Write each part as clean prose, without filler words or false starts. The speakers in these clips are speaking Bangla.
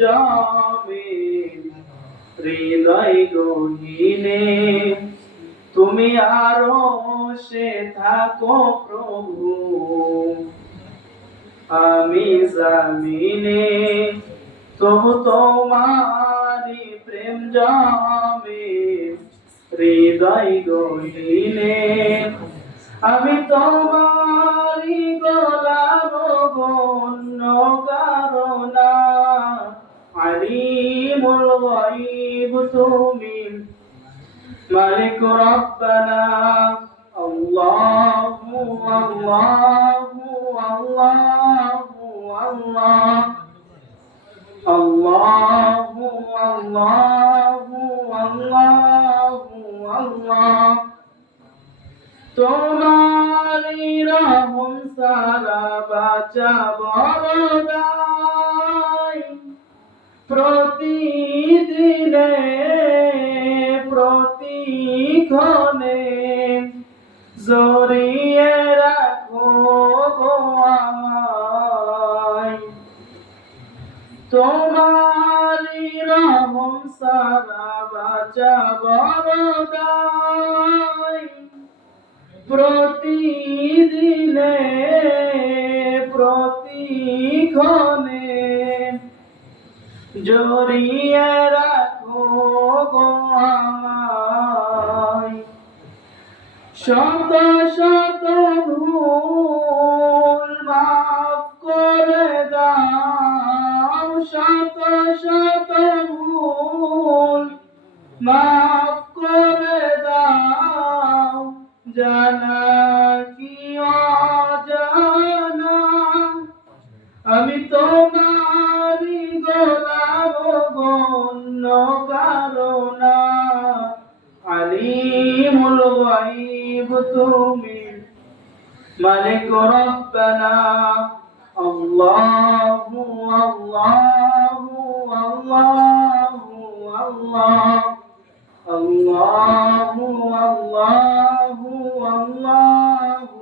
জমে হৃদয় গহীনে, তুমি আরো সে থাকো প্রভু, আমি জামিনে তবু তোমারি প্রেম জমে হৃদয় গহীনে। আমি তোমারি গোলাম গণ্য কারণা, আলিমুল গায়ব তুমি মালিক রব্বানা। আল্লাহু আল্লাহু আল্লাহু আল্লাহ, আল্লাহু আল্লাহু আল্লাহু আল্লাহ। তোমারি রহম সারা বাঁচা বরদাই, প্রতিদিনে প্রতিক্ষণে জড়িয়ে রাখো গো আমায়। তোমারি রহম সারা বাঁচা বরদাই, প্রতিদিনে প্রতিক্ষণে জড়িয়ে রাখো গো আমায়। শত শত ভুল মাফ করে দাও, শত শত ভুল মাফ করে দাও, জানা কি অজানা আমি তোমারি গোলাম গণ্য কারণা, আলিমুল গায়ব তুমি মালিক রব্বানা। আল্লাহু আল্লাহু আল্লাহু আল্লাহ, আল্লাহু আল্লাহু আল্লাহু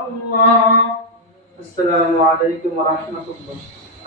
আল্লাহ। আসসালামু আলাইকুম ওয়া রাহমাতুল্লাহ।